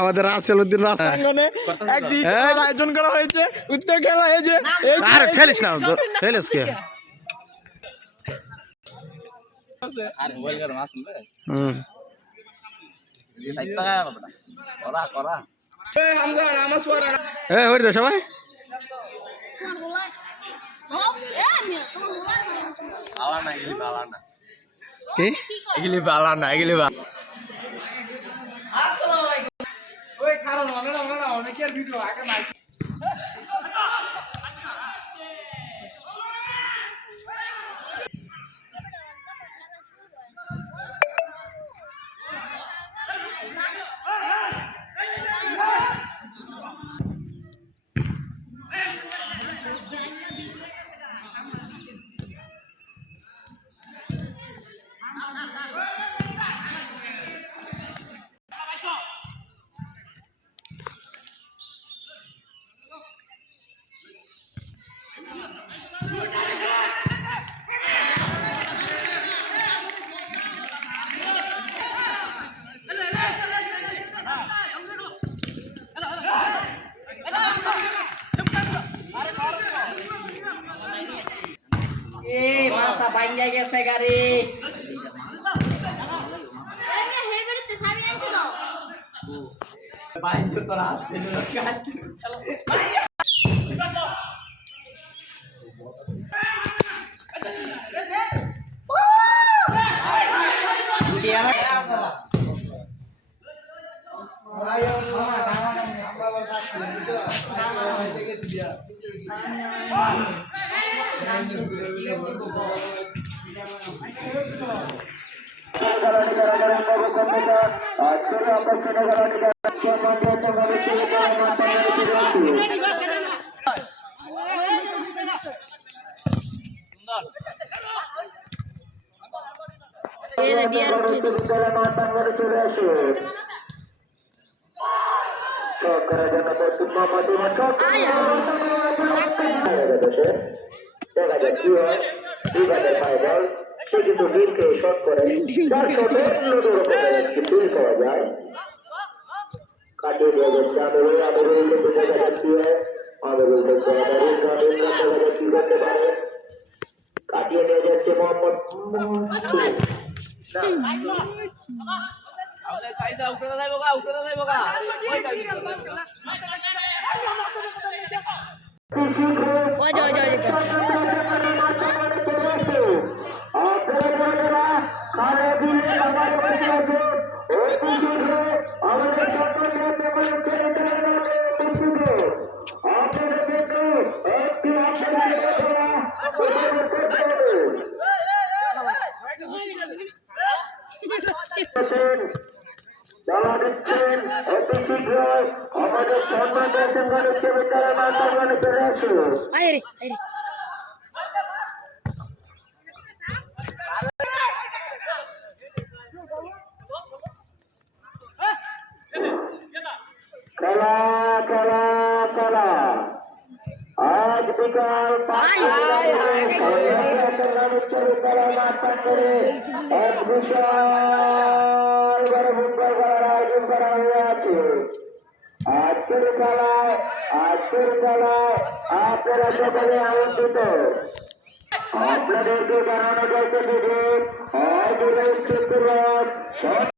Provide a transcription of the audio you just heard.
আমাদের রাসেলউদ্দিন রাস্তাঙ্গনে একটি খেলার আয়োজন করা হয়েছে, উত্তর খেলা হয়েছে। আরে ঠেলিস না, ঠেলিস কে? সবাই মাথা ভাঙ্গা গেছে গাড়ি। সে কিন্তু নীলকে শট করে যার শটে নতুন রকমের পাওয়া যায়। কাটিয়ে দিয়ে যাচ্ছে আমেরুলকে দেখা যাচ্ছে কি হয়। আমেরুল দেখতে কি করতে পারে। কাটিয়ে নিয়ে যাচ্ছে মোহাম্মদ আমাদের সম্মান দিয়েছেন গণেশকে বিদ্যালয় মাধ্যমে চলে আসুন। খেলা খেলা খেলা আজ বিকাল 5টায় মাঠ করে এক বিশাল বড় ফুটবল খেলার আয়োজন করা হয়ে আছে। আজকের খেলায় আপনারা সকলে আনন্দিত। আপনাদেরকে জানানো যাচ্ছে যে